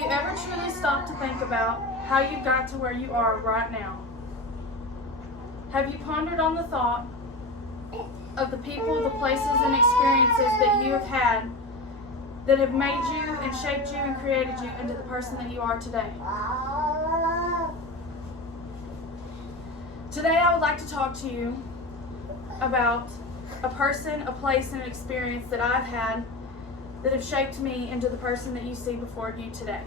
you ever truly stop to think about how you got to where you are right now? Have you pondered on the thought of the people, the places, and experiences that you have had that have made you and shaped you and created you into the person that you are today? Today I would like to talk to you about a person, a place, and an experience that I've had that have shaped me into the person that you see before you today.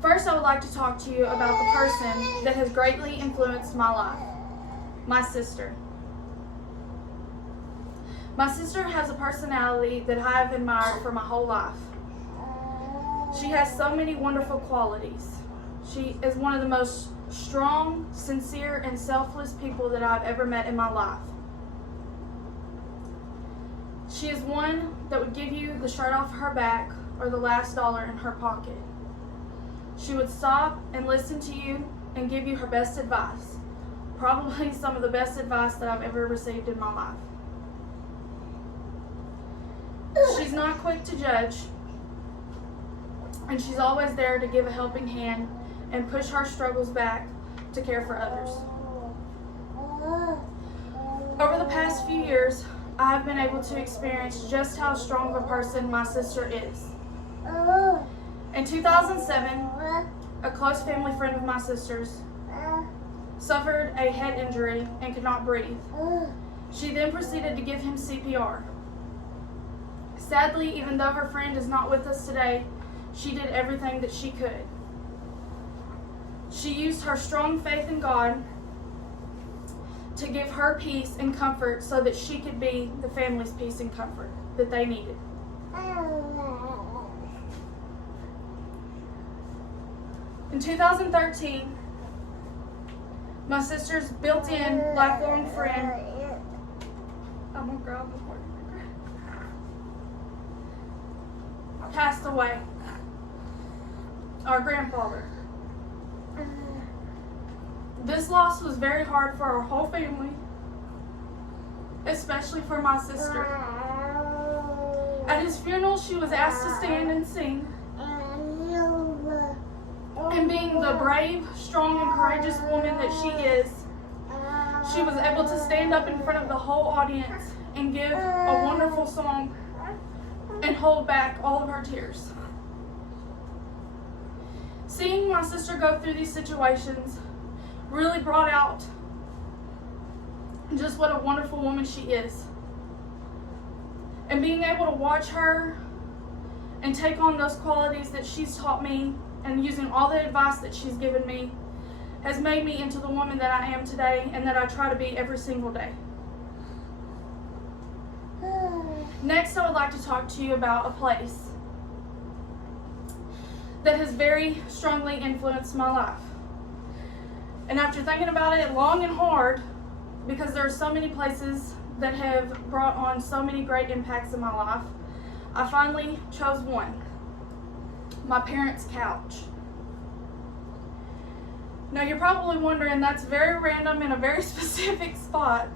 First, I would like to talk to you about the person that has greatly influenced my life, my sister. My sister has a personality that I have admired for my whole life. She has so many wonderful qualities. She is one of the most strong, sincere, and selfless people that I've ever met in my life. She is one that would give you the shirt off her back or the last dollar in her pocket. She would stop and listen to you and give you her best advice. Probably some of the best advice that I've ever received in my life. She's not quick to judge, and she's always there to give a helping hand and push her struggles back to care for others. Over the past few years, I have been able to experience just how strong of a person my sister is. In 2007, a close family friend of my sister's suffered a head injury and could not breathe. She then proceeded to give him CPR. Sadly, even though her friend is not with us today, she did everything that she could. She used her strong faith in God to give her peace and comfort so that she could be the family's peace and comfort that they needed. In 2013, my sister's built-in lifelong friend, I'm gonna grab the board, passed away. Our grandfather. This loss was very hard for our whole family, especially for my sister. At his funeral, she was asked to stand and sing. And being the brave, strong, and courageous woman that she is, she was able to stand up in front of the whole audience and give a wonderful song and hold back all of her tears. Seeing my sister go through these situations really brought out just what a wonderful woman she is. And being able to watch her and take on those qualities that she's taught me and using all the advice that she's given me has made me into the woman that I am today and that I try to be every single day. Next, I would like to talk to you about a place that has very strongly influenced my life. And after thinking about it long and hard, because there are so many places that have brought on so many great impacts in my life, I finally chose one: my parents' couch. Now you're probably wondering, that's very random in a very specific spot,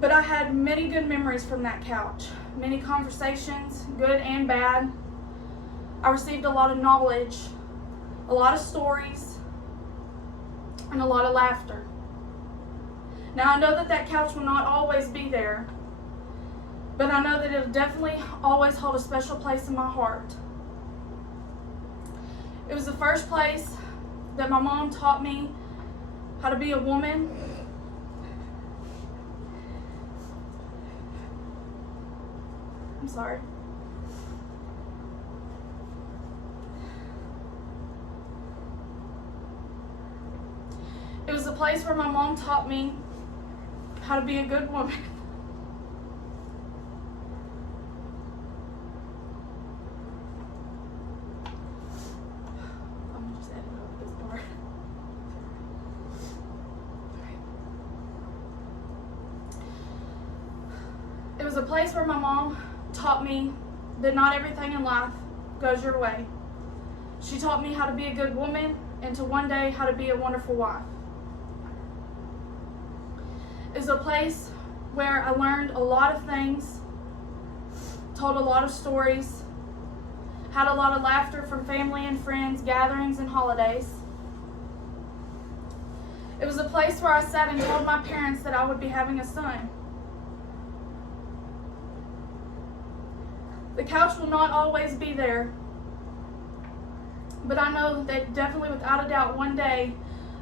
but I had many good memories from that couch. Many conversations, good and bad. I received a lot of knowledge, a lot of stories, and a lot of laughter. Now I know that that couch will not always be there, but I know that it'll definitely always hold a special place in my heart. It was the first place that my mom taught me how to be a woman. I'm sorry. It was a place where my mom taught me how to be a good woman. I'm gonna just edit over this part. It was a place where my mom taught me that not everything in life goes your way. She taught me how to be a good woman and to one day how to be a wonderful wife. It was a place where I learned a lot of things, told a lot of stories, Had a lot of laughter from family and friends, gatherings and holidays. It was a place where I sat and told my parents that I would be having a son. The couch will not always be there, but I know that definitely, without a doubt, one day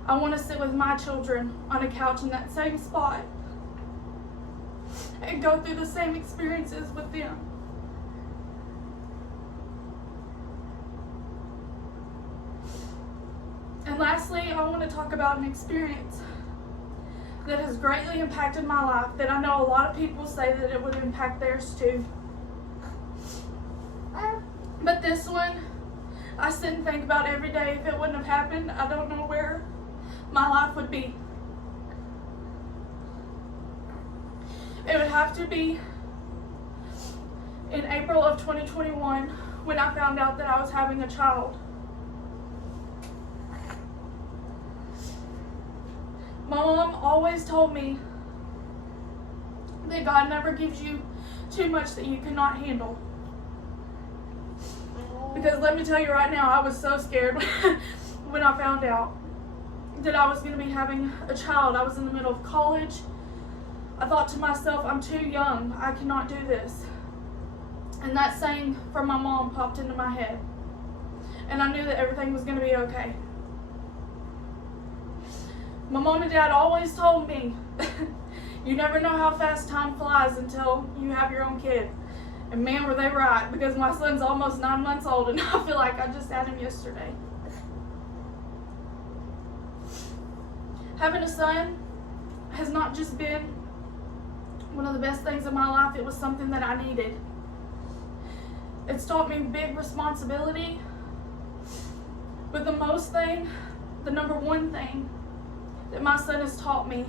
I want to sit with my children on a couch in that same spot and go through the same experiences with them. And lastly, I want to talk about an experience that has greatly impacted my life, that I know a lot of people say that it would impact theirs too. But this one, I sit and think about every day. If it wouldn't have happened, I don't know where my life would be. It would have to be in April of 2021 when I found out that I was having a child. My mom always told me that God never gives you too much that you cannot handle. Because let me tell you right now, I was so scared when I found out that I was going to be having a child. I was in the middle of college. I thought to myself, I'm too young. I cannot do this. And that saying from my mom popped into my head. And I knew that everything was going to be okay. My mom and dad always told me, you never know how fast time flies until you have your own kid. And man, were they right, because my son's almost 9 months old and I feel like I just had him yesterday. Having a son has not just been one of the best things in my life, it was something that I needed. It's taught me big responsibility, but the number one thing that my son has taught me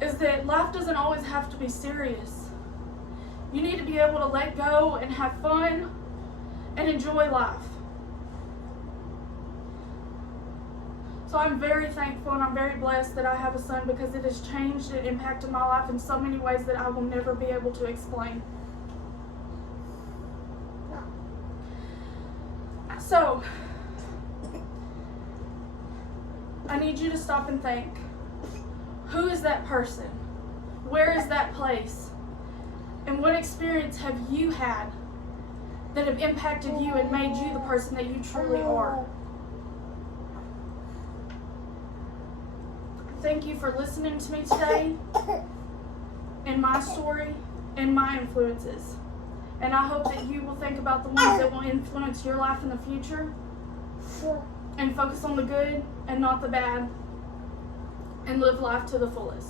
is that life doesn't always have to be serious. You need to be able to let go and have fun and enjoy life. So I'm very thankful and I'm very blessed that I have a son, because it has changed and impacted my life in so many ways that I will never be able to explain. So, I need you to stop and think. Who is that person? Where is that place? And what experience have you had that have impacted you and made you the person that you truly are? Thank you for listening to me today, and my story, and my influences. And I hope that you will think about the ones that will influence your life in the future, and focus on the good and not the bad, and live life to the fullest.